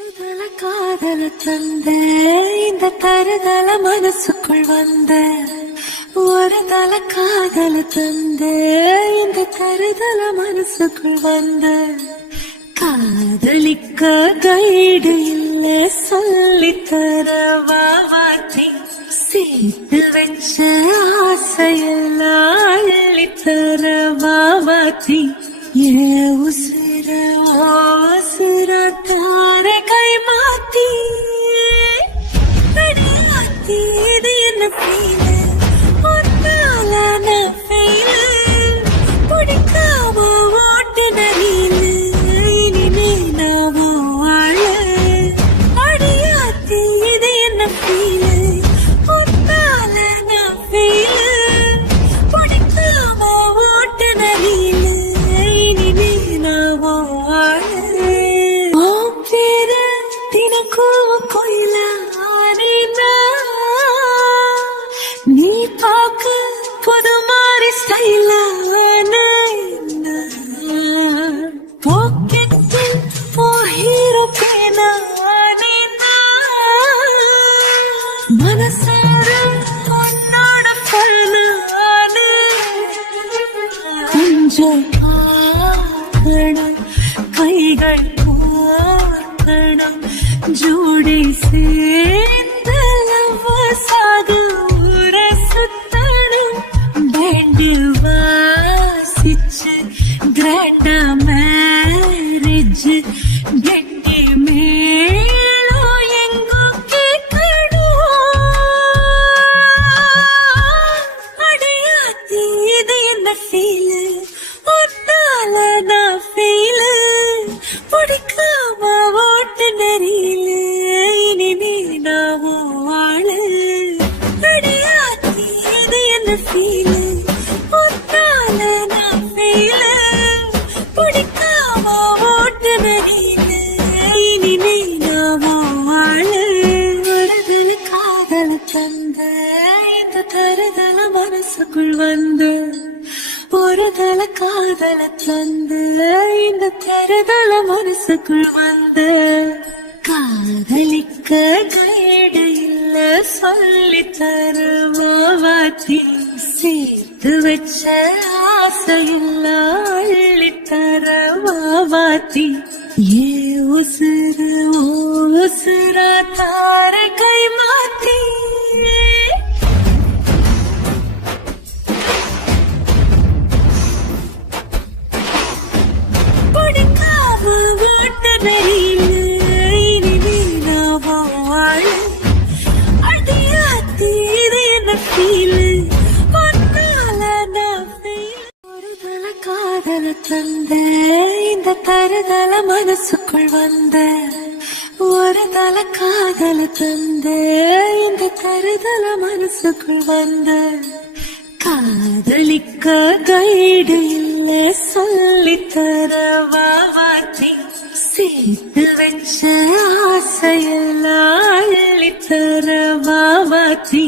தருதல காதல தந்த இந்த தருதல மனசுக்குள் வந்த ஒரு தல காதல தந்த இந்த தருதல மனசுக்குள் வந்த. காதலிக்க கைடு இல்ல சொல்லித்தர வாவாத்தி சேர்த்து வச்ச ஆசையெல்லாம் அள்ளித்தர வாவாத்தி ஏ உசிரவா இது என்ன ஃபீல் ஒன்னால நான் ஃபெயில் பிடிக்காம ஓட்டுன ரீலு இனிமே நான் வாழ. அடியாத்தி இது என்ன ஃபீல் ஒன்னால நான் ஃபெயில் பிடிக்காம ஓட்டுன இனிமே நான் வாழ. தினக்கும் கோயில பாக்கெட்டில் ஓ மனசார உன்னோட பண்ண கொஞ்சம் கைகள் ஜோடி சேர்ந்து கிராண்டா மேரேஜ் கெட்டி மேளம் எங்கோ கேட்கணும் அடையாத்தி இது என்ன ஃபீல் ஒன்னால நான் ஃபீல் பிடிக்காம ஓட்டு நெறியில இனிமே நான் வாழ? அடையாத்தி இது என்ன ஃபீல் தல மனசுக்குள் வந்து ஒரு தல காதல தந்து இந்த தெருதல மனசுக்குள் வந்து. காதலிக்க கைடு இல்ல சொல்லி தருவாத்தி சேர்த்து வச்ச ஆசையில்ல அள்ளி தரவாத்தி ஏ உசுறு ஓ உசுரா காதல தந்த இந்த தருதல மனசுக்குள் வந்த. ஒரு தல காதல தந்த இந்த தருதல மனசுக்குள் வந்த. காதலிக்க கைடு இல்ல சொல்லித்தர வாவாத்தி சேர்த்து வச்ச ஆசையெல்லாம் அள்ளித்தர வாவாத்தி